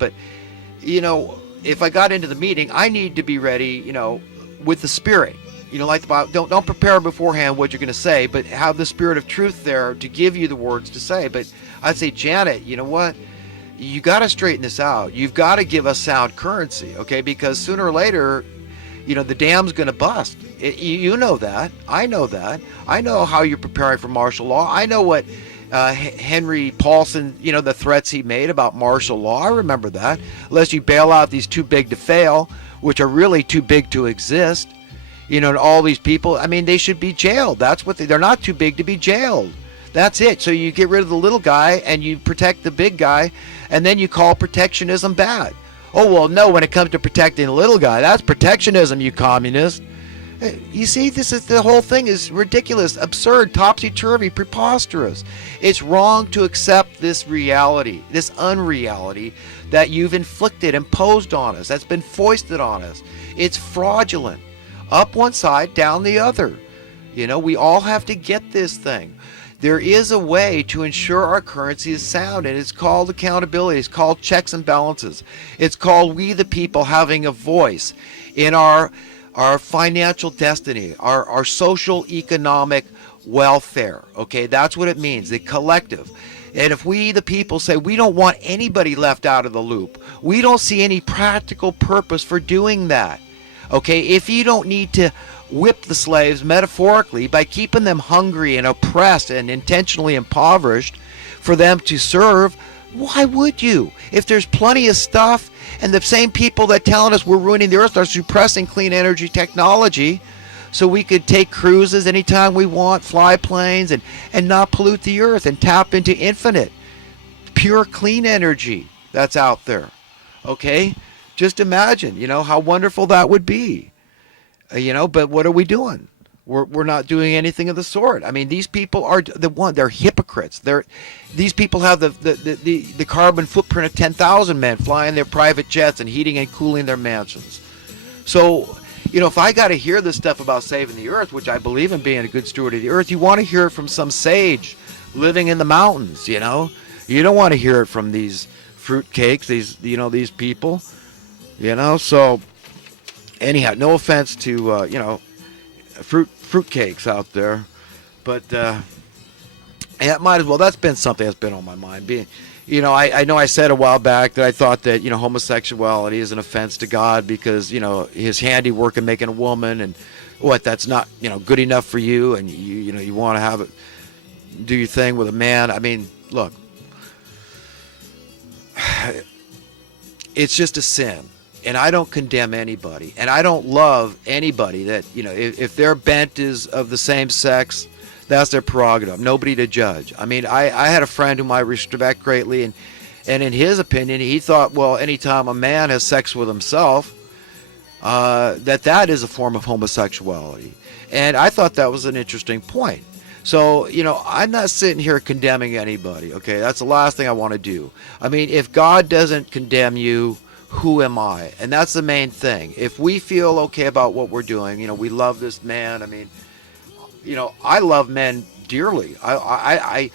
But, if I got into the meeting, I need to be ready, with the Spirit. Like the Bible, don't prepare beforehand what you're going to say, but have the Spirit of truth there to give you the words to say. But I'd say, Janet, you know what? You got to straighten this out. You've got to give us sound currency, okay? Because sooner or later, the dam's going to bust. You know that. I know that. I know how you're preparing for martial law. I know what Henry Paulson, the threats he made about martial law. I remember that. Unless you bail out these too big to fail, which are really too big to exist. And all these people, they should be jailed. That's what they're not too big to be jailed. That's it. So you get rid of the little guy and you protect the big guy, and then you call protectionism bad. Oh, well, no, when it comes to protecting the little guy, that's protectionism, you communist. You see, the whole thing is ridiculous, absurd, topsy-turvy, preposterous. It's wrong to accept this reality, this unreality that you've imposed on us, that's been foisted on us. It's fraudulent. Up one side, down the other. We all have to get this thing. There is a way to ensure our currency is sound, and it's called accountability. It's called checks and balances. It's called we the people having a voice in our financial destiny, our social economic welfare. Okay, that's what it means, the collective. And if we the people say we don't want anybody left out of the loop, we don't see any practical purpose for doing that. Okay, if you don't need to whip the slaves metaphorically by keeping them hungry and oppressed and intentionally impoverished for them to serve, why would you? If there's plenty of stuff, and the same people that telling us we're ruining the earth are suppressing clean energy technology so we could take cruises anytime we want, fly planes, and not pollute the earth and tap into infinite pure clean energy that's out there. Okay, just imagine how wonderful that would be. But what are we doing? We're not doing anything of the sort. These people are they're hypocrites. These people have the carbon footprint of 10,000 men flying their private jets and heating and cooling their mansions. So, if I got to hear this stuff about saving the earth, which I believe in being a good steward of the earth, you want to hear it from some sage living in the mountains, You don't want to hear it from these fruitcakes, these people, so anyhow, no offense to, fruitcakes out there, but it might as well. That's been something that's been on my mind. I know I said a while back that I thought that, homosexuality is an offense to God because, his handiwork in making a woman and that's not, good enough for you, and you want to have it, do your thing with a man. Look, it's just a sin. And I don't condemn anybody, and I don't love anybody that, if their bent is of the same sex, that's their prerogative. Nobody to judge. I had a friend whom I respect greatly, and in his opinion, he thought, well, anytime a man has sex with himself, that is a form of homosexuality. And I thought that was an interesting point. So, I'm not sitting here condemning anybody, okay? That's the last thing I want to do. If God doesn't condemn you, who am I? And that's the main thing. If we feel okay about what we're doing, we love this man. I love men dearly. I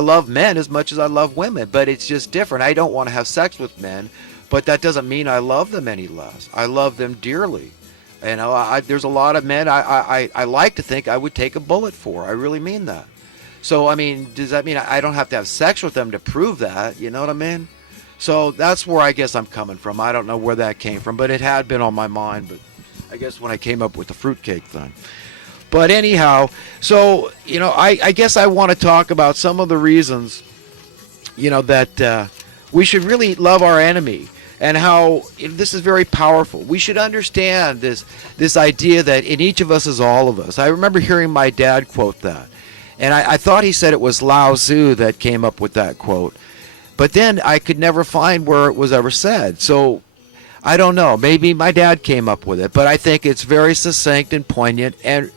love men as much as I love women, but it's just different. I don't want to have sex with men, but that doesn't mean I love them any less. I love them dearly. There's a lot of men I like to think I would take a bullet for. I really mean that. So, does that mean I don't have to have sex with them to prove that? You know what I mean? So that's where I guess I'm coming from. I don't know where that came from, but it had been on my mind. But I guess when I came up with the fruitcake thing. But anyhow, so, I guess I want to talk about some of the reasons, that we should really love our enemy and how this is very powerful. We should understand this idea that in each of us is all of us. I remember hearing my dad quote that. And I thought he said it was Lao Tzu that came up with that quote. But then I could never find where it was ever said. So I don't know. Maybe my dad came up with it. But I think it's very succinct and poignant. And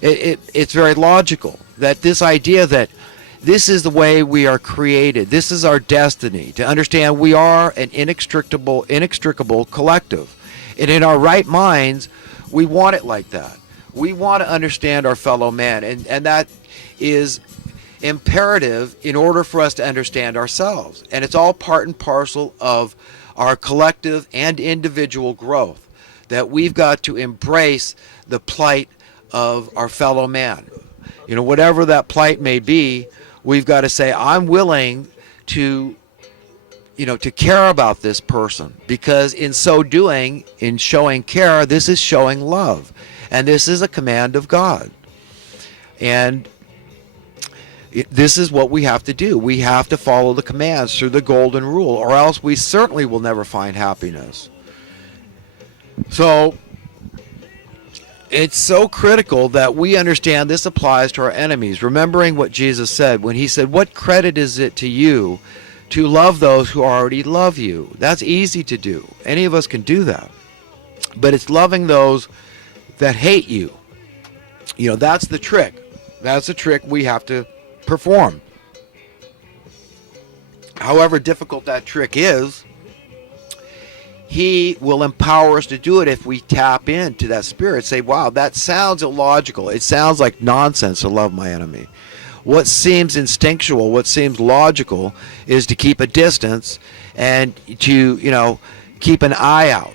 it's very logical that this idea that this is the way we are created. This is our destiny. To understand we are an inextricable collective. And in our right minds, we want it like that. We want to understand our fellow man. And that is imperative in order for us to understand ourselves. And it's all part and parcel of our collective and individual growth, that we've got to embrace the plight of our fellow man. Whatever that plight may be, we've got to say, I'm willing to to care about this person, because in so doing, in showing care, this is showing love, and this is a command of God. And this is what we have to do. We have to follow the commands through the golden rule, or else we certainly will never find happiness. So it's so critical that we understand this applies to our enemies, remembering what Jesus said when he said, what credit is it to you to love those who already love you? That's easy to do. Any of us can do that. But it's loving those that hate you. That's the trick. That's the trick we have to perform. However difficult that trick is, he will empower us to do it if we tap into that spirit. Say, wow, that sounds illogical. It sounds like nonsense to love my enemy. What seems instinctual, what seems logical, is to keep a distance and to, keep an eye out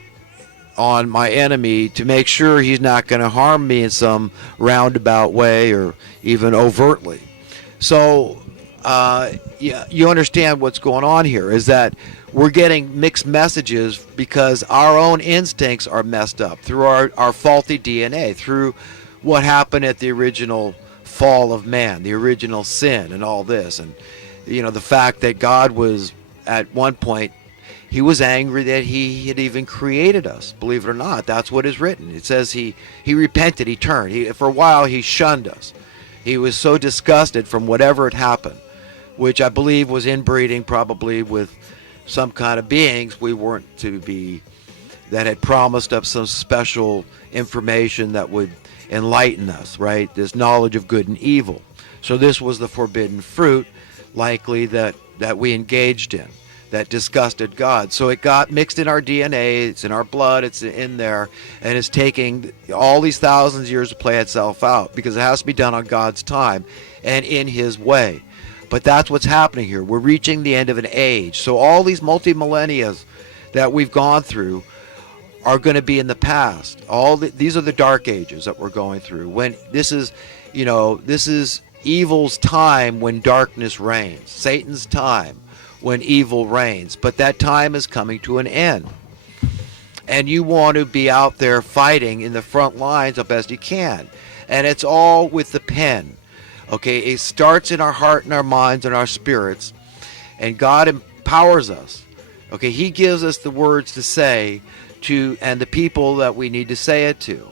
on my enemy to make sure he's not going to harm me in some roundabout way or even overtly. So, you understand what's going on here is that we're getting mixed messages because our own instincts are messed up through our faulty DNA, through what happened at the original fall of man, the original sin and all this. And, the fact that God was, at one point, he was angry that he had even created us. Believe it or not, that's what is written. It says he repented, he turned. For a while, he shunned us. He was so disgusted from whatever had happened, which I believe was inbreeding probably with some kind of beings we weren't to be, that had promised us some special information that would enlighten us, right? This knowledge of good and evil. So this was the forbidden fruit, likely, that we engaged in, that disgusted God. So it got mixed in our DNA, it's in our blood, it's in there, and it's taking all these thousands of years to play itself out, because it has to be done on God's time and in his way. But that's what's happening here. We're reaching the end of an age. So all these multi-millennia that we've gone through are going to be in the past. These are the dark ages that we're going through. When this is evil's time, when darkness reigns. Satan's time when evil reigns. But that time is coming to an end. And you want to be out there fighting in the front lines as best you can. And it's all with the pen. Okay, it starts in our heart and our minds and our spirits, and God empowers us. Okay, he gives us the words to say to, and the people that we need to say it to,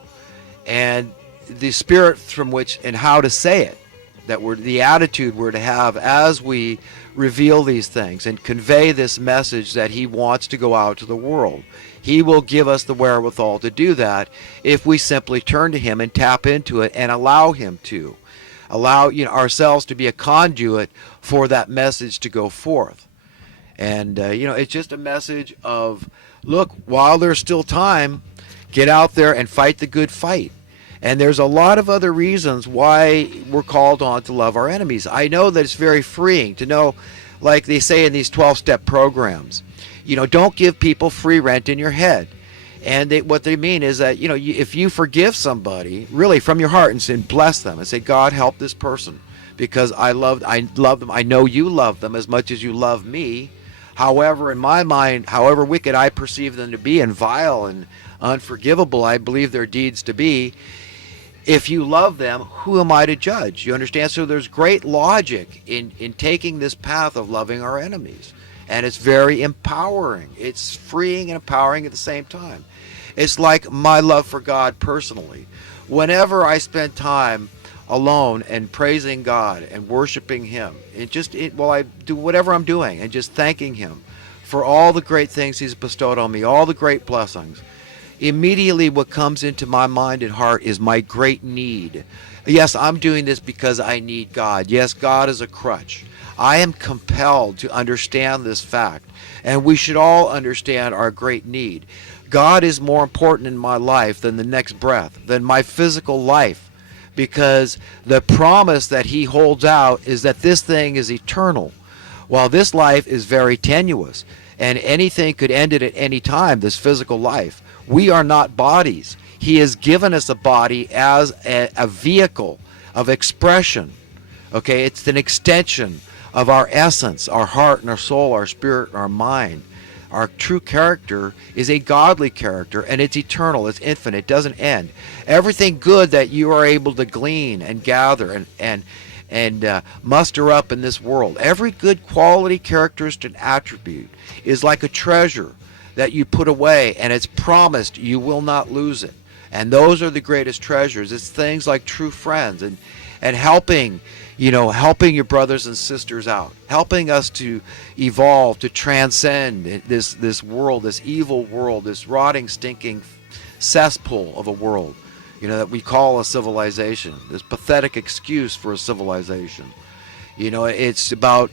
and the spirit from which and how to say it, the attitude we're to have as we reveal these things and convey this message that he wants to go out to the world. He will give us the wherewithal to do that if we simply turn to him and tap into it and allow him to. Allow ourselves to be a conduit for that message to go forth. And it's just a message of, look, while there's still time, get out there and fight the good fight. And there's a lot of other reasons why we're called on to love our enemies. I know that it's very freeing to know, like they say in these 12-step programs, don't give people free rent in your head. And what they mean is that, if you forgive somebody, really from your heart, and bless them and say, God, help this person because I love them. I know you love them as much as you love me. However, in my mind, however wicked I perceive them to be and vile and unforgivable I believe their deeds to be, if you love them, who am I to judge? You understand? So there's great logic in taking this path of loving our enemies. And it's very empowering. It's freeing and empowering at the same time. It's like my love for God personally. Whenever I spend time alone and praising God and worshiping him, while I do whatever I'm doing and just thanking him for all the great things he's bestowed on me, all the great blessings, immediately what comes into my mind and heart is my great need. Yes, I'm doing this because I need God. Yes, God is a crutch. I am compelled to understand this fact, and we should all understand our great need. God is more important in my life than the next breath, than my physical life, because the promise that he holds out is that this thing is eternal, while this life is very tenuous. and anything could end it at any time, this physical life. We are not bodies. He has given us a body as a vehicle of expression. Okay, it's an extension of our essence, our heart and our soul, our spirit and our mind. Our true character is a godly character, and it's eternal, it's infinite, it doesn't end. Everything good that you are able to glean and gather and muster up in this world, every good quality, characteristic, and attribute is like a treasure that you put away, and it's promised you will not lose it. And those are the greatest treasures. It's things like true friends and helping your brothers and sisters out, helping us to evolve, to transcend this world, this evil world, this rotting, stinking cesspool of a world, that we call a civilization, this pathetic excuse for a civilization. It's about